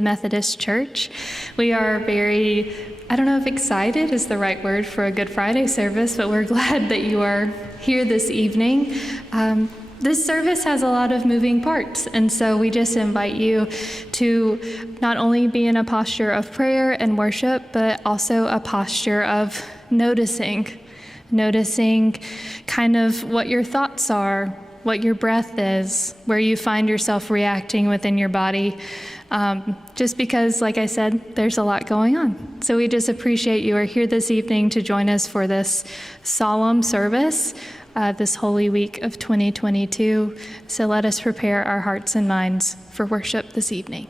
Methodist Church. We are very, I don't know if excited is the right word for a Good Friday service, but we're glad that you are here this evening. This service has a lot of moving parts, and so we just invite you to not only be in a posture of prayer and worship, but also a posture of noticing kind of what your thoughts are, what your breath is, where you find yourself reacting within your body. Just because, like I said, there's a lot going on. So we just appreciate you are here this evening to join us for this solemn service, this Holy Week of 2022. So let us prepare our hearts and minds for worship this evening.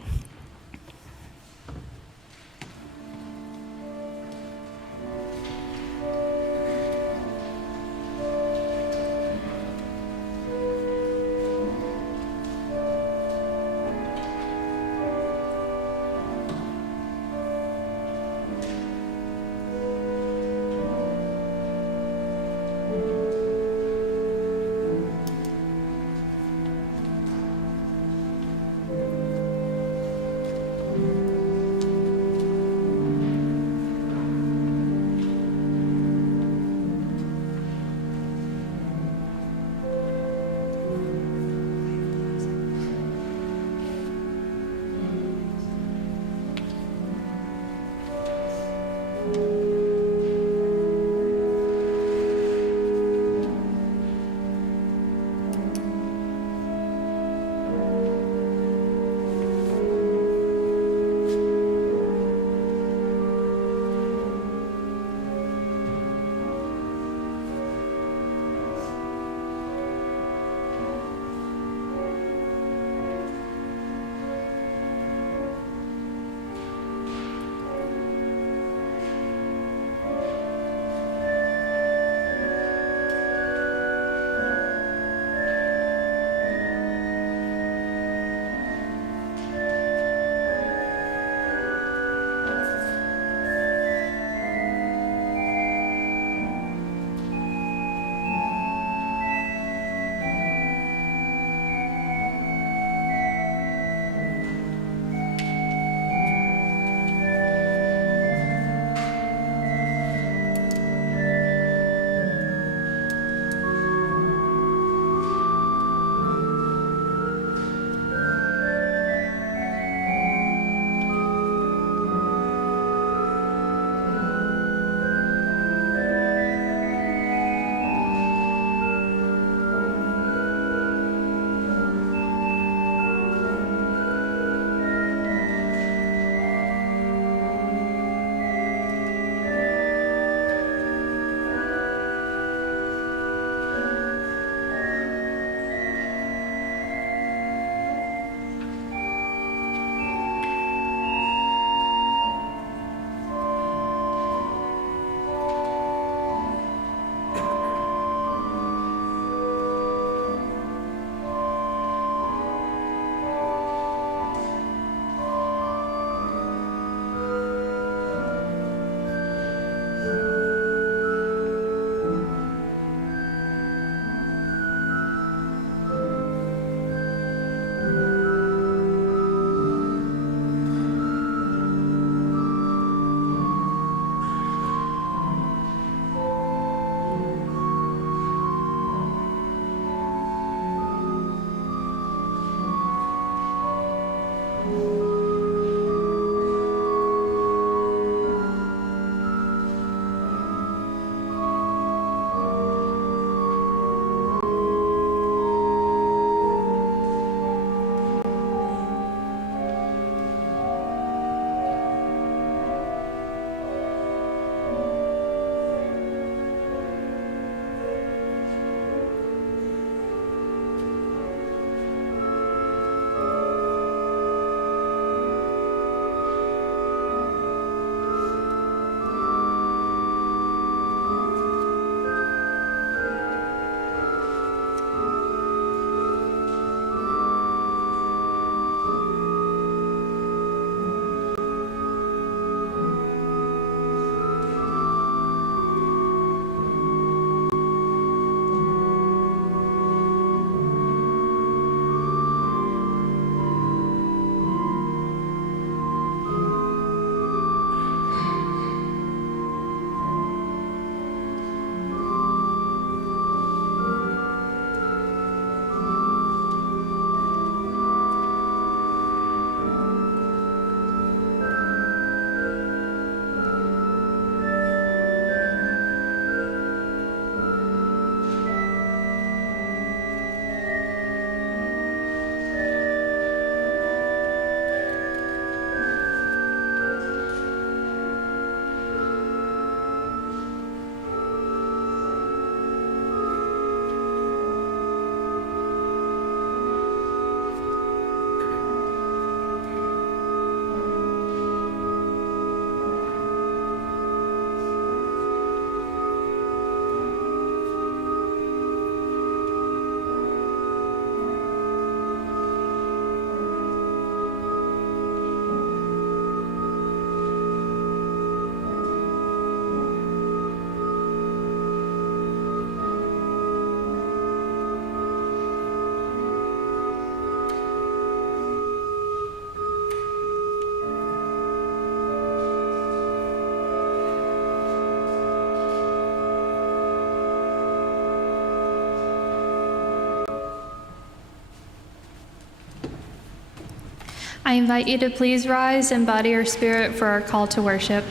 I invite you to please rise in body or spirit for our call to worship.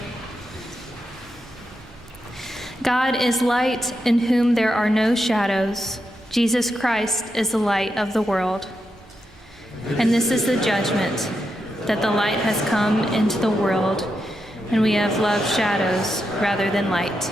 God is light in whom there are no shadows. Jesus Christ is the light of the world. And this is the judgment, that the light has come into the world, and we have loved shadows rather than light.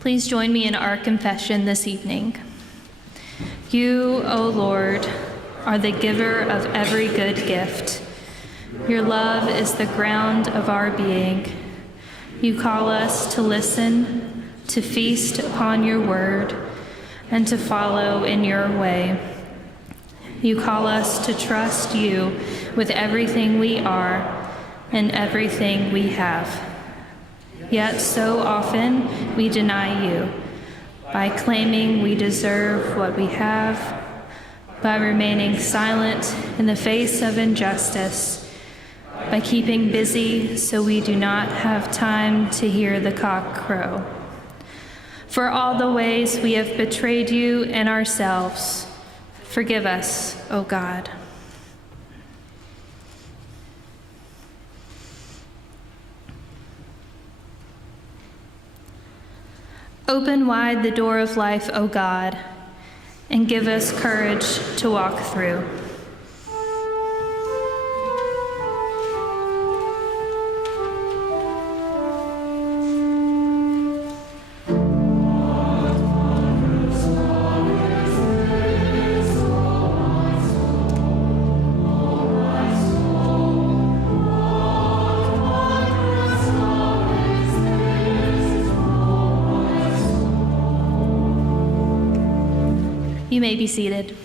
Please join me in our confession this evening. You, O Lord, are the giver of every good gift. Your love is the ground of our being. You call us to listen, to feast upon your word, and to follow in your way. You call us to trust you with everything we are and everything we have. Yet so often we deny you by claiming we deserve what we have, by remaining silent in the face of injustice, by keeping busy so we do not have time to hear the cock crow. For all the ways we have betrayed you and ourselves, forgive us, O God. Open wide the door of life, O God, and give us courage to walk through. You may be seated.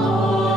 All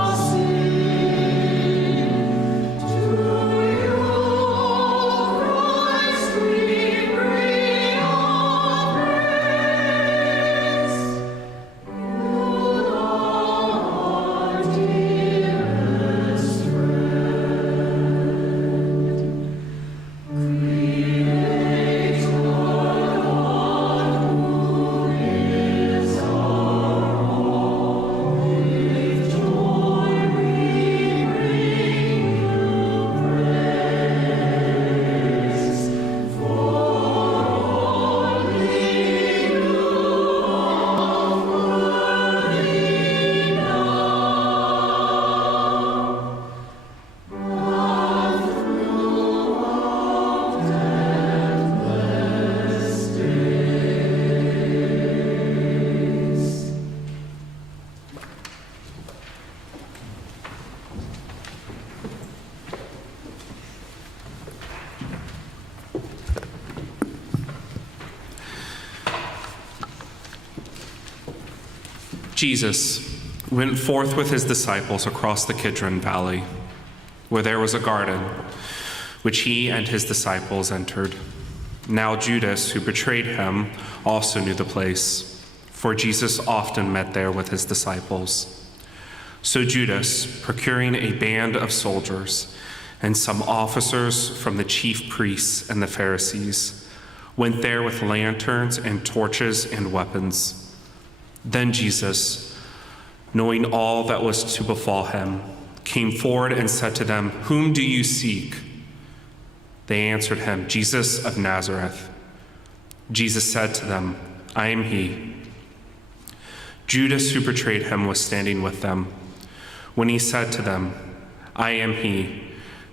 Jesus went forth with his disciples across the Kidron Valley, where there was a garden, which he and his disciples entered. Now Judas, who betrayed him, also knew the place, for Jesus often met there with his disciples. So Judas, procuring a band of soldiers and some officers from the chief priests and the Pharisees, went there with lanterns and torches and weapons. Then Jesus, knowing all that was to befall him, came forward and said to them, "Whom do you seek?" They answered him, "Jesus of Nazareth." Jesus said to them, "I am he." Judas, who betrayed him, was standing with them. When he said to them, "I am he,"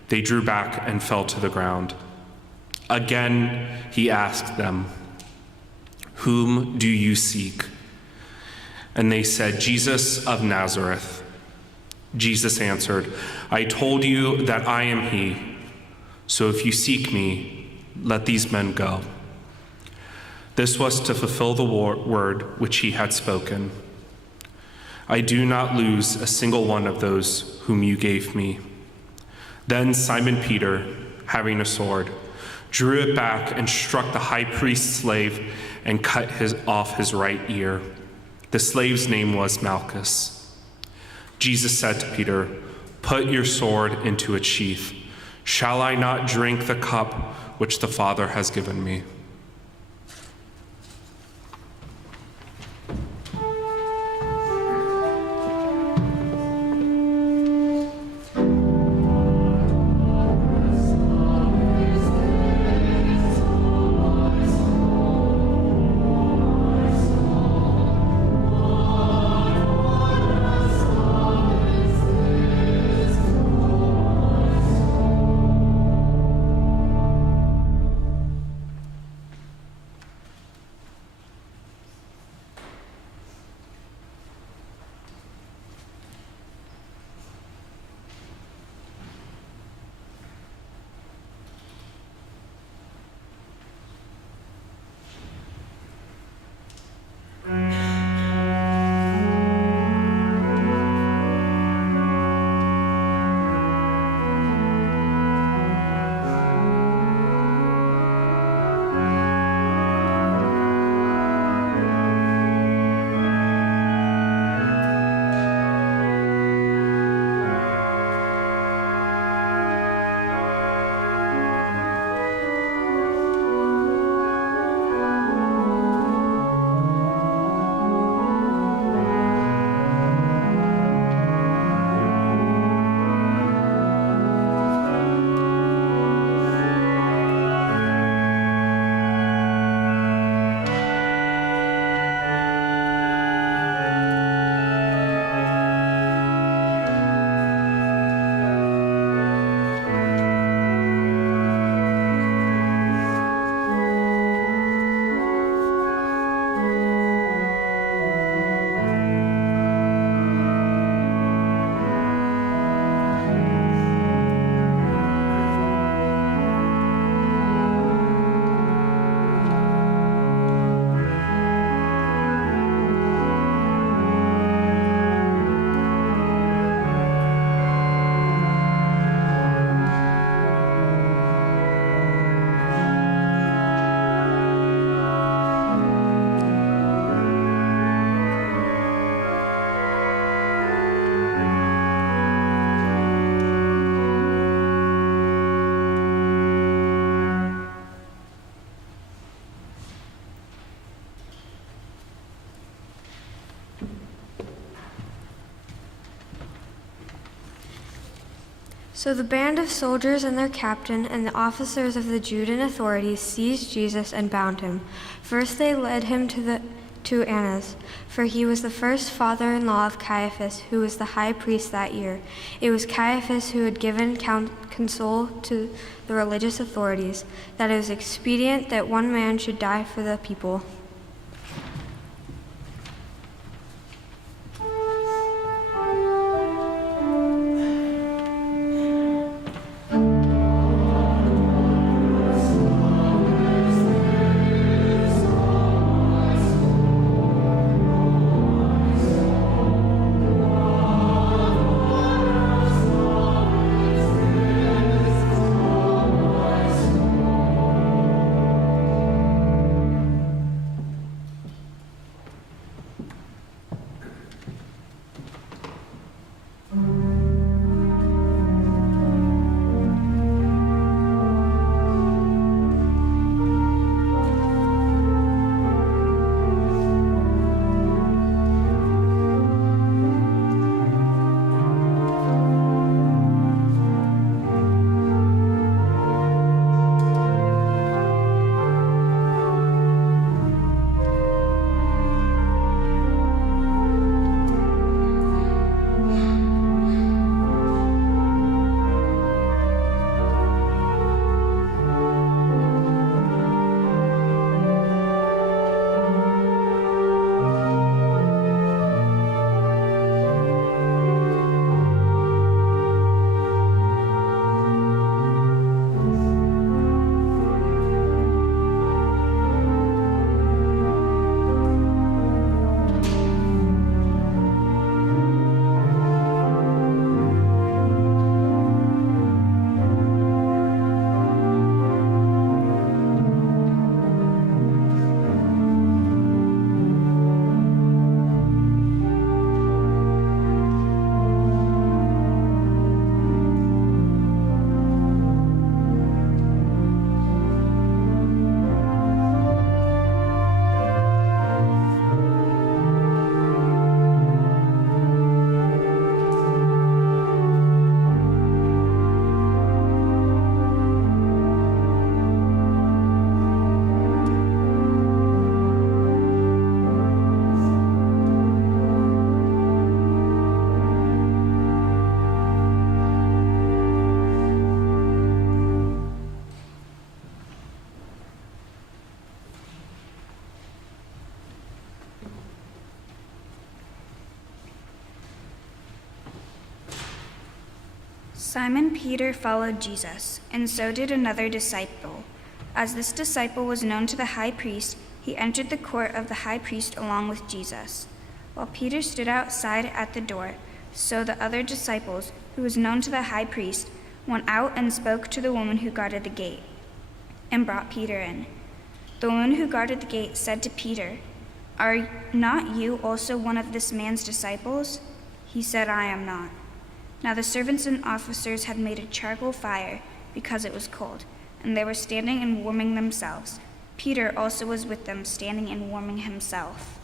they drew back and fell to the ground. Again, he asked them, "Whom do you seek?" And they said, "Jesus of Nazareth." Jesus answered, "I told you that I am he. So if you seek me, let these men go." This was to fulfill the word which he had spoken. "I do not lose a single one of those whom you gave me." Then Simon Peter, having a sword, drew it back and struck the high priest's slave and cut off his right ear. The slave's name was Malchus. Jesus said to Peter, "Put your sword into its sheath. Shall I not drink the cup which the Father has given me?" So the band of soldiers and their captain and the officers of the Judean authorities seized Jesus and bound him. First they led him to Annas, for he was the first father-in-law of Caiaphas, who was the high priest that year. It was Caiaphas who had given counsel to the religious authorities that it was expedient that one man should die for the people. Simon Peter followed Jesus, and so did another disciple. As this disciple was known to the high priest, he entered the court of the high priest along with Jesus. While Peter stood outside at the door, so the other disciples, who was known to the high priest, went out and spoke to the woman who guarded the gate, and brought Peter in. The woman who guarded the gate said to Peter, "Are not you also one of this man's disciples?" He said, "I am not." Now the servants and officers had made a charcoal fire because it was cold, and they were standing and warming themselves. Peter also was with them, standing and warming himself.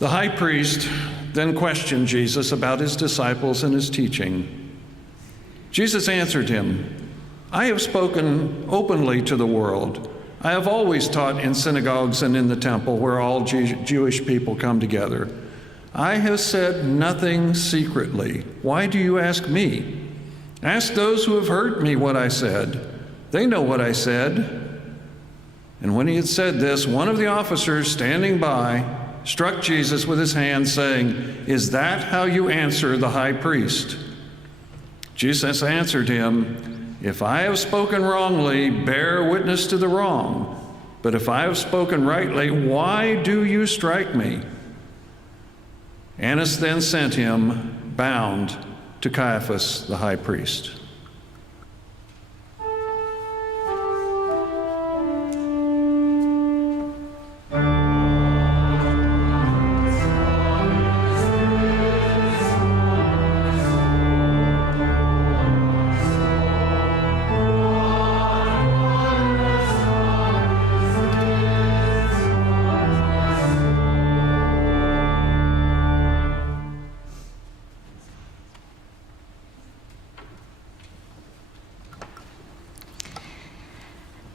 The high priest then questioned Jesus about his disciples and his teaching. Jesus answered him, "I have spoken openly to the world. I have always taught in synagogues and in the temple where all Jewish people come together. I have said nothing secretly. Why do you ask me? Ask those who have heard me what I said. They know what I said." And when he had said this, one of the officers standing by struck Jesus with his hand, saying, "Is that how you answer the high priest?" Jesus answered him, "If I have spoken wrongly, bear witness to the wrong. But if I have spoken rightly, why do you strike me?" Annas then sent him bound to Caiaphas the high priest.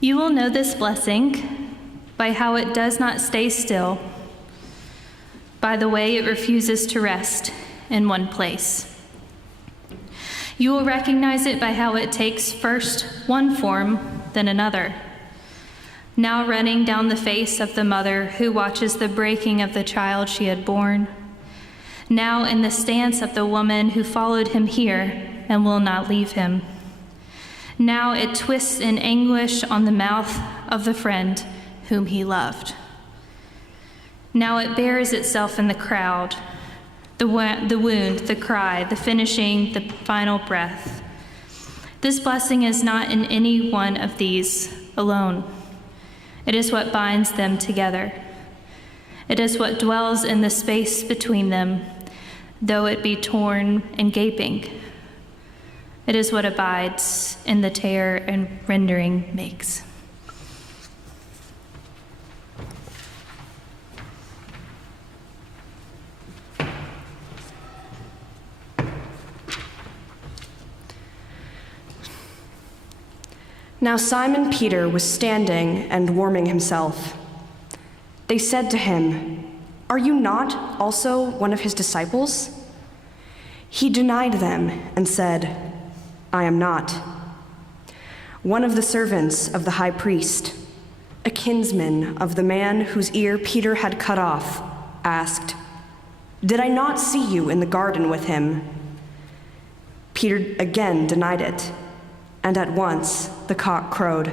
You will know this blessing by how it does not stay still, by the way it refuses to rest in one place. You will recognize it by how it takes first one form, then another. Now running down the face of the mother who watches the breaking of the child she had borne. Now in the stance of the woman who followed him here and will not leave him. Now it twists in anguish on the mouth of the friend whom he loved. Now it bears itself in the crowd, the wound, the cry, the finishing, the final breath. This blessing is not in any one of these alone. It is what binds them together. It is what dwells in the space between them, though it be torn and gaping. It is what abides in the tear and rending makes. Now Simon Peter was standing and warming himself. They said to him, "Are you not also one of his disciples?" He denied them and said, "I am not." One of the servants of the high priest, a kinsman of the man whose ear Peter had cut off, asked, "Did I not see you in the garden with him?" Peter again denied it, and at once the cock crowed.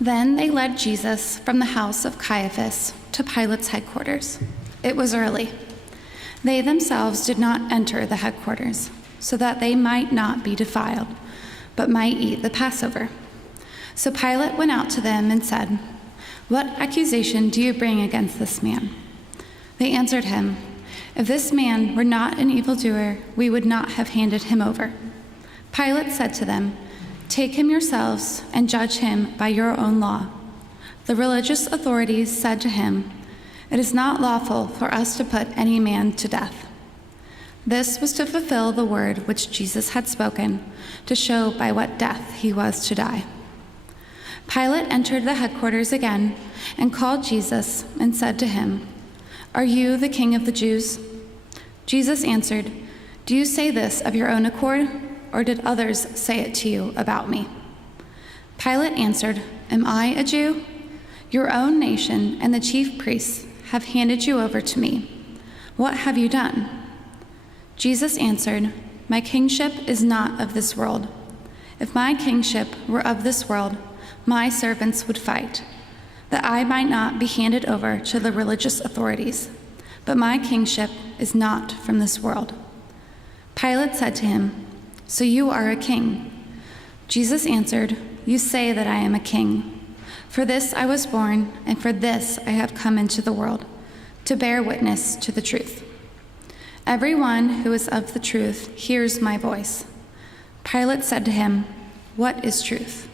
Then they led Jesus from the house of Caiaphas to Pilate's headquarters. It was early. They themselves did not enter the headquarters, so that they might not be defiled, but might eat the Passover. So Pilate went out to them and said, "What accusation do you bring against this man?" They answered him, "If this man were not an evildoer, we would not have handed him over." Pilate said to them, "Take him yourselves and judge him by your own law." The religious authorities said to him, "It is not lawful for us to put any man to death." This was to fulfill the word which Jesus had spoken, to show by what death he was to die. Pilate entered the headquarters again and called Jesus and said to him, "Are you the king of the Jews?" Jesus answered, "Do you say this of your own accord, or did others say it to you about me?" Pilate answered, "Am I a Jew? Your own nation and the chief priests have handed you over to me. What have you done?" Jesus answered, "My kingship is not of this world. If my kingship were of this world, my servants would fight, that I might not be handed over to the religious authorities. But my kingship is not from this world." Pilate said to him, "So you are a king?" Jesus answered, "You say that I am a king. For this I was born, and for this I have come into the world, to bear witness to the truth. Everyone who is of the truth hears my voice." Pilate said to him, "What is truth?"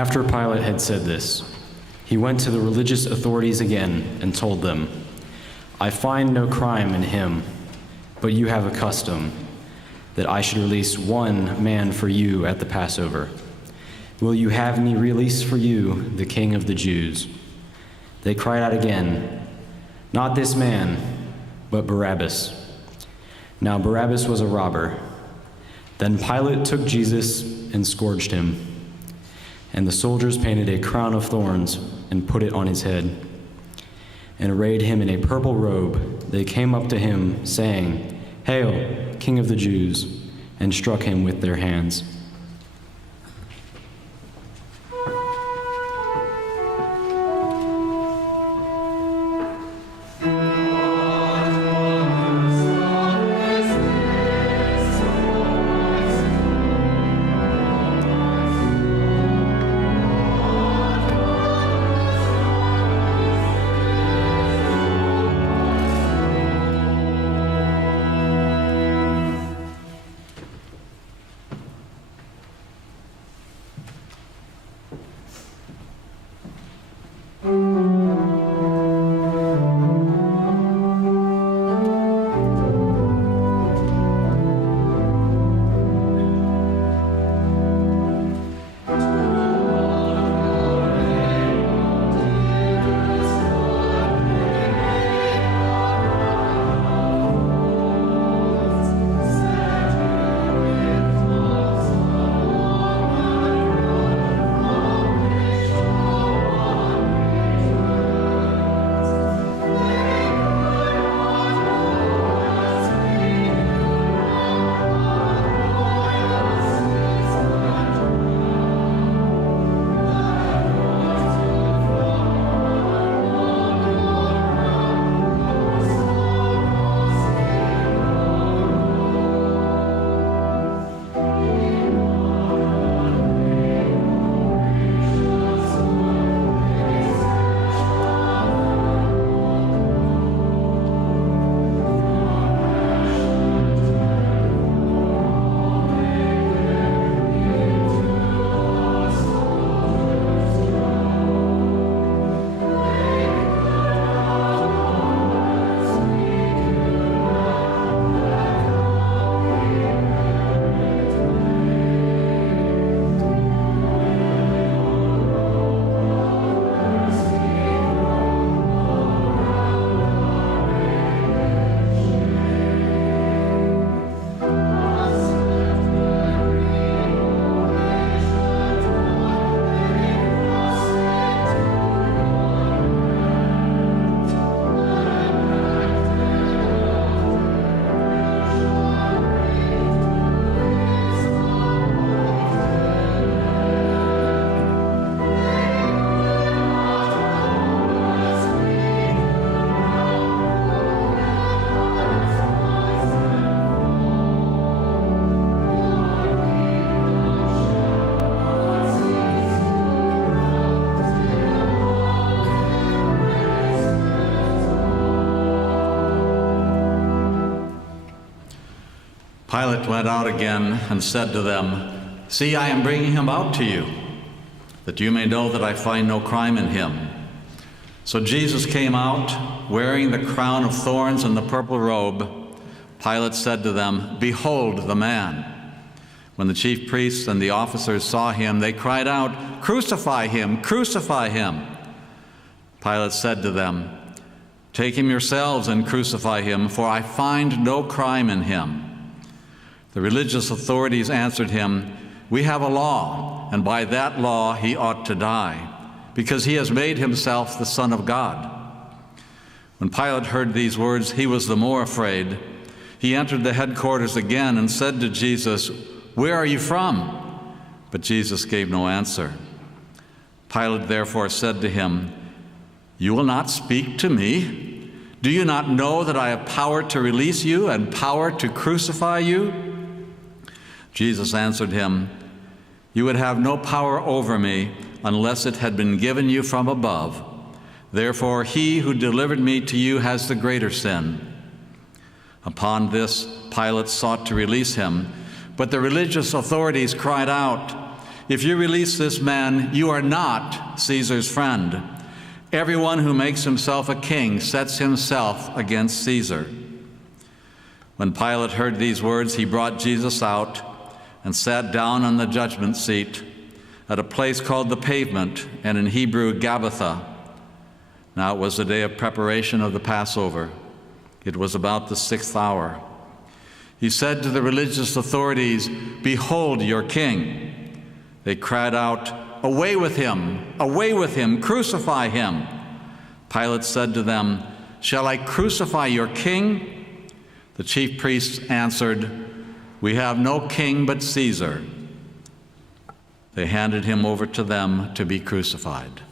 After Pilate had said this, he went to the religious authorities again and told them, "I find no crime in him, but you have a custom that I should release one man for you at the Passover. Will you have me release for you the King of the Jews?" They cried out again, "Not this man, but Barabbas." Now Barabbas was a robber. Then Pilate took Jesus and scourged him. And the soldiers painted a crown of thorns and put it on his head. And arrayed him in a purple robe, they came up to him, saying, "Hail, King of the Jews," and struck him with their hands. Pilate went out again and said to them, "See, I am bringing him out to you, that you may know that I find no crime in him." So Jesus came out, wearing the crown of thorns and the purple robe. Pilate said to them, "Behold the man." When the chief priests and the officers saw him, they cried out, "Crucify him! Crucify him!" Pilate said to them, "Take him yourselves and crucify him, for I find no crime in him." The religious authorities answered him, "We have a law, and by that law he ought to die, because he has made himself the Son of God." When Pilate heard these words, he was the more afraid. He entered the headquarters again and said to Jesus, "Where are you from?" But Jesus gave no answer. Pilate therefore said to him, "You will not speak to me? Do you not know that I have power to release you and power to crucify you?" Jesus answered him, "You would have no power over me unless it had been given you from above. Therefore, he who delivered me to you has the greater sin." Upon this, Pilate sought to release him, but the religious authorities cried out, If you release this man, you are not Caesar's friend. Everyone who makes himself a king sets himself against Caesar." When Pilate heard these words, he brought Jesus out and sat down on the judgment seat at a place called the Pavement, and in Hebrew, Gabbatha. Now it was the day of preparation of the Passover. It was about the 6th hour. He said to the religious authorities, "Behold your king." They cried out, "Away with him! Away with him! Crucify him!" Pilate said to them, "Shall I crucify your king?" The chief priests answered, "We have no king but Caesar." They handed him over to them to be crucified.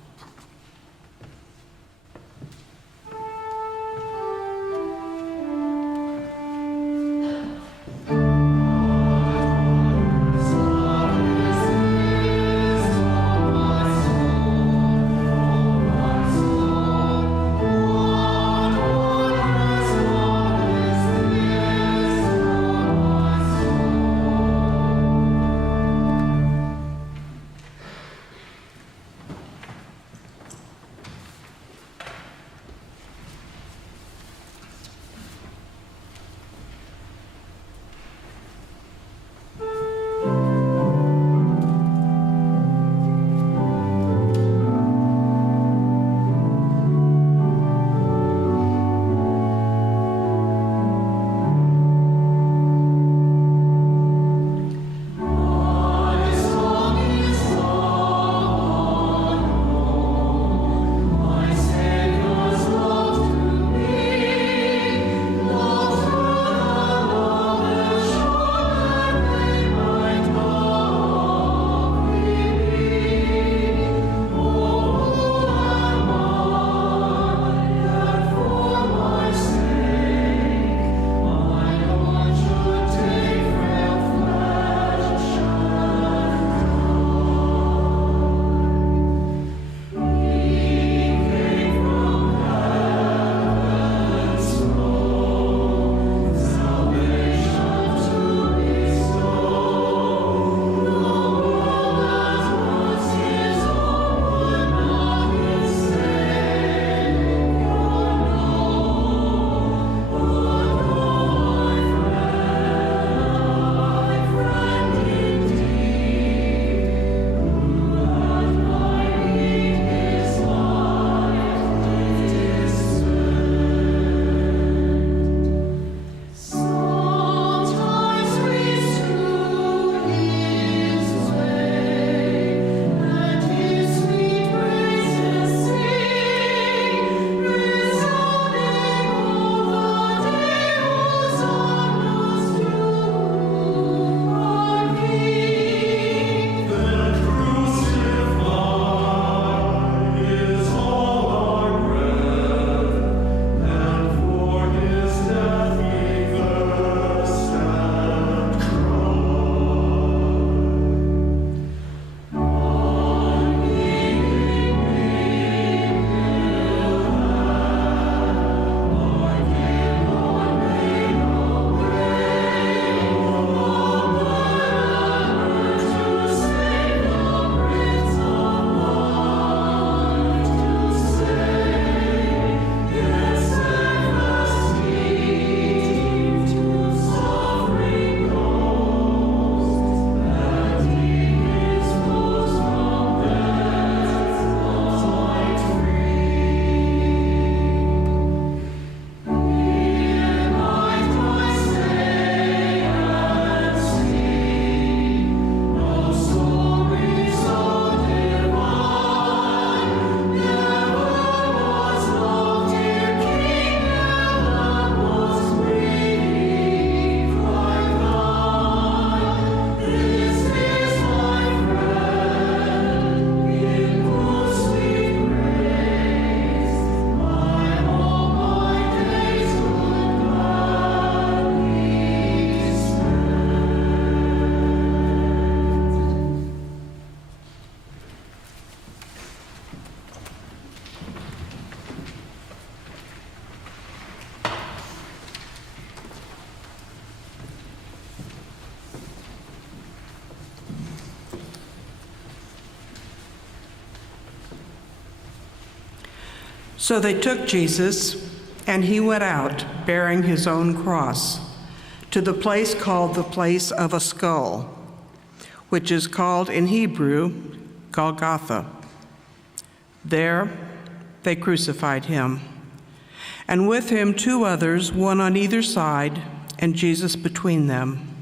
So they took Jesus, and he went out, bearing his own cross, to the place called the place of a skull, which is called in Hebrew Golgotha. There they crucified him, and with him 2 others, one on either side, and Jesus between them.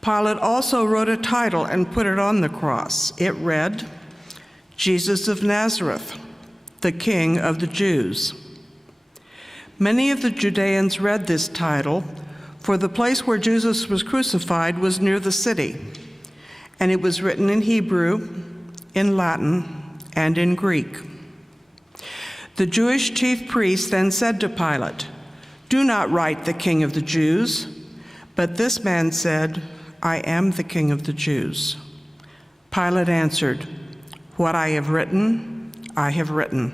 Pilate also wrote a title and put it on the cross. It read, Jesus of Nazareth, the King of the Jews. Many of the Judeans read this title, for the place where Jesus was crucified was near the city, and it was written in Hebrew, in Latin, and in Greek. The Jewish chief priest then said to Pilate, "Do not write the King of the Jews," but this man said, "I am the King of the Jews." Pilate answered, "What I have written, I have written."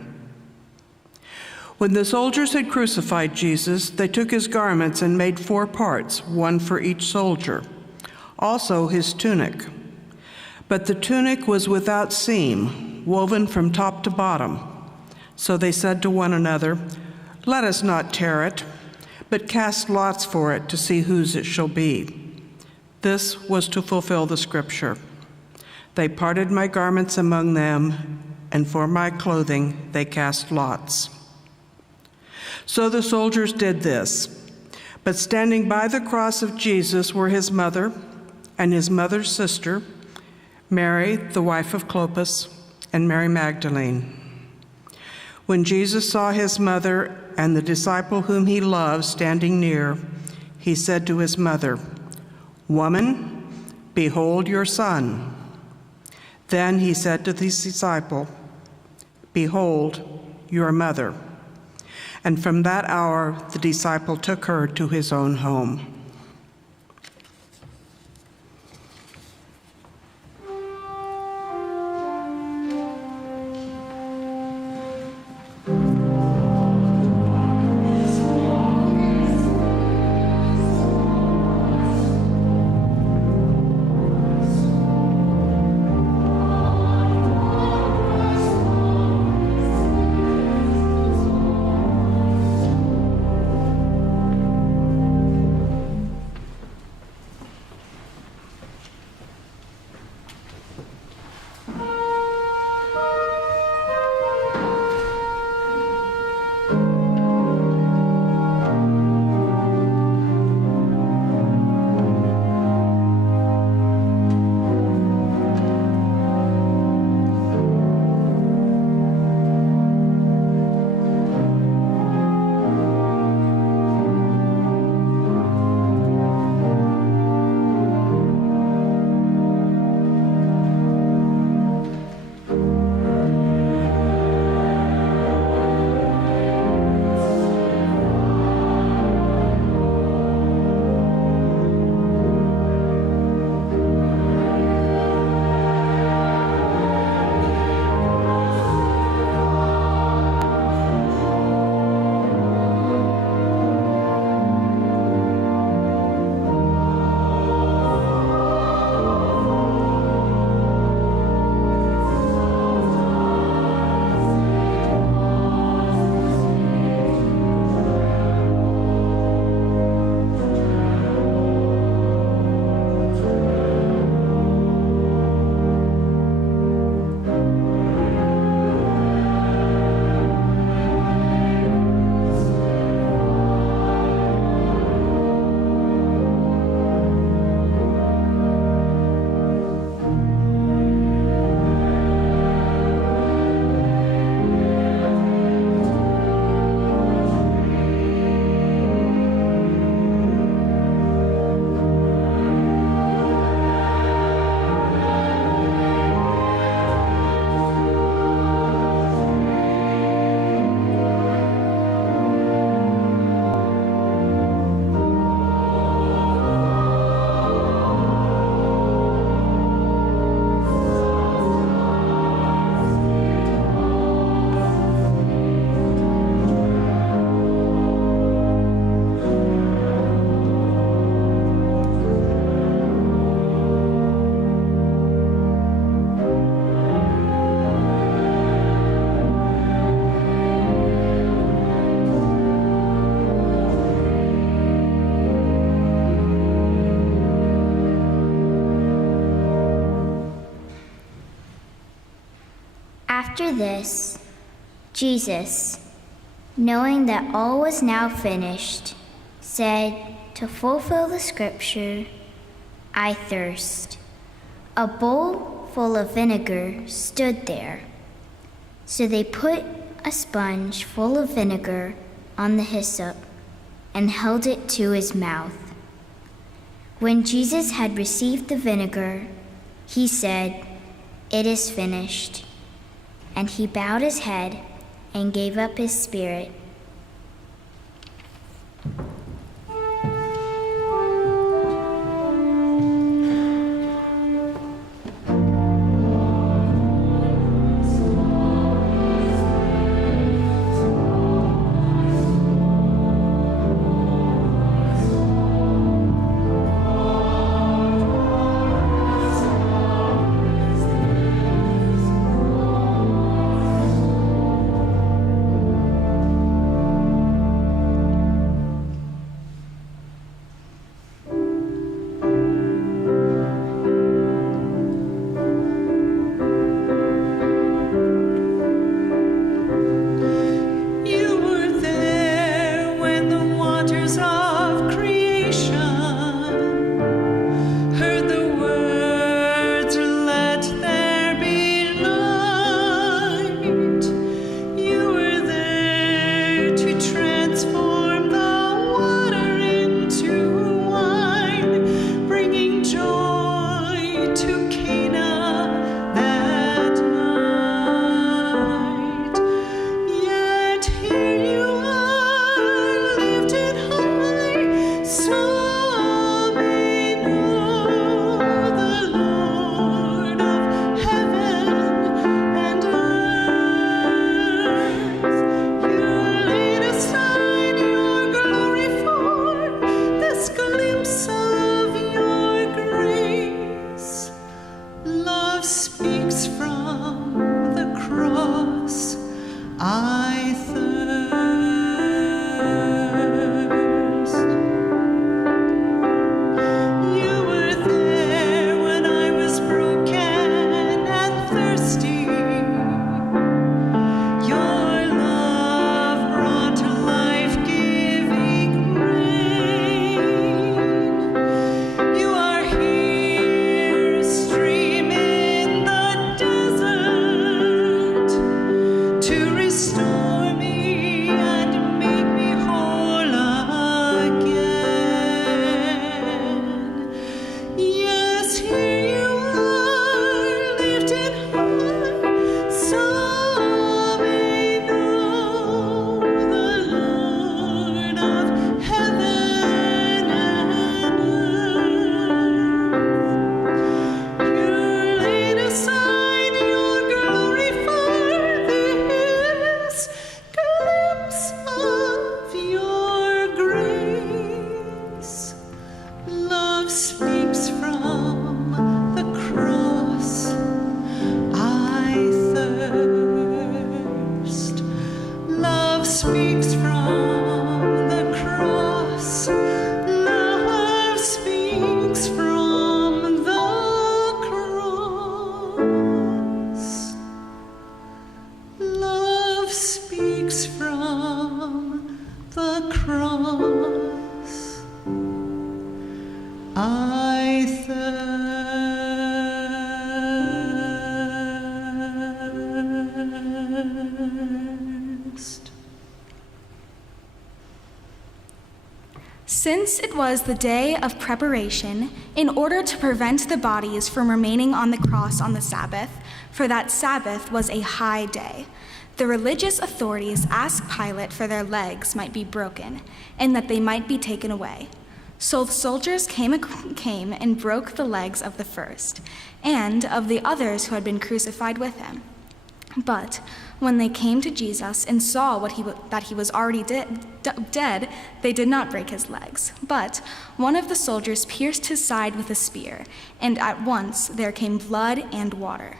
When the soldiers had crucified Jesus, they took his garments and made 4 parts, one for each soldier, also his tunic. But the tunic was without seam, woven from top to bottom. So they said to one another, "Let us not tear it, but cast lots for it to see whose it shall be." This was to fulfill the scripture. They parted my garments among them, and for my clothing they cast lots. So the soldiers did this. But standing by the cross of Jesus were his mother and his mother's sister, Mary, the wife of Clopas, and Mary Magdalene. When Jesus saw his mother and the disciple whom he loved standing near, he said to his mother, "Woman, behold your son." Then he said to the disciple, "Behold your mother." And from that hour, the disciple took her to his own home. After this, Jesus, knowing that all was now finished, said, to fulfill the scripture, I thirst. A bowl full of vinegar stood there. So they put a sponge full of vinegar on the hyssop and held it to his mouth. When Jesus had received the vinegar, he said, It is finished. And he bowed his head and gave up his spirit. Since it was the day of preparation, in order to prevent the bodies from remaining on the cross on the Sabbath, for that Sabbath was a high day, the religious authorities asked Pilate for their legs might be broken, and that they might be taken away. So the soldiers came and broke the legs of the first, and of the others who had been crucified with him. But when they came to Jesus and saw that he was already dead, they did not break his legs. But one of the soldiers pierced his side with a spear, and at once there came blood and water.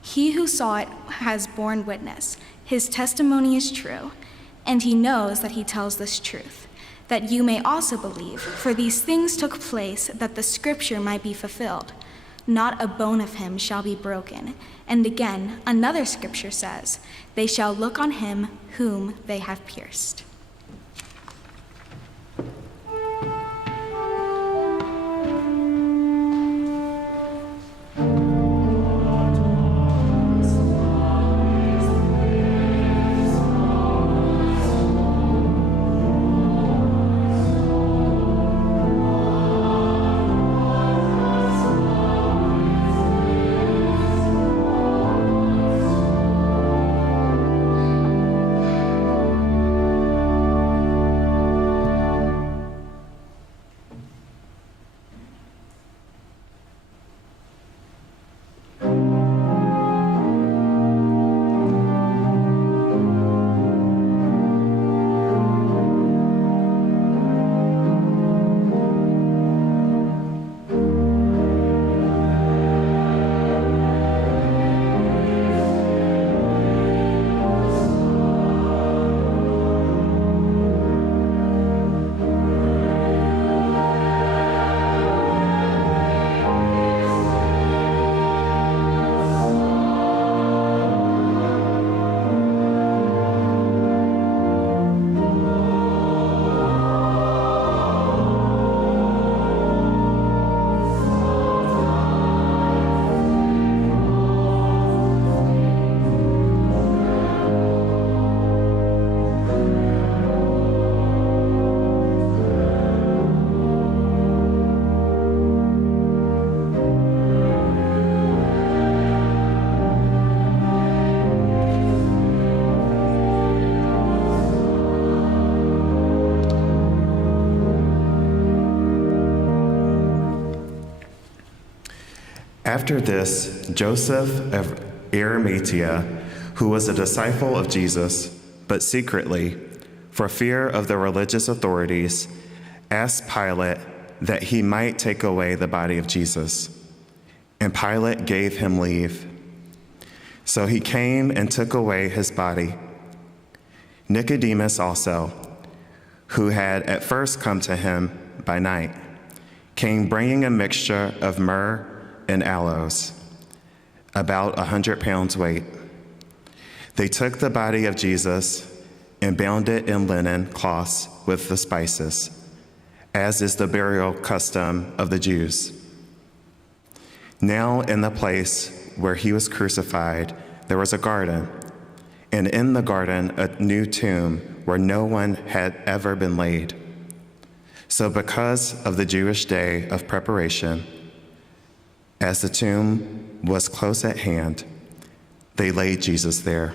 He who saw it has borne witness. His testimony is true, and he knows that he tells this truth, that you may also believe, for these things took place that the scripture might be fulfilled. not a bone of him shall be broken. And again, another scripture says, they shall look on him whom they have pierced. After this, Joseph of Arimathea, who was a disciple of Jesus, but secretly, for fear of the religious authorities, asked Pilate that he might take away the body of Jesus. And Pilate gave him leave. So he came and took away his body. Nicodemus also, who had at first come to him by night, came bringing a mixture of myrrh and aloes, about 100 pounds weight. They took the body of Jesus and bound it in linen cloths with the spices, as is the burial custom of the Jews. Now in the place where he was crucified, there was a garden, and in the garden a new tomb where no one had ever been laid. So because of the Jewish day of preparation, as the tomb was close at hand, they laid Jesus there.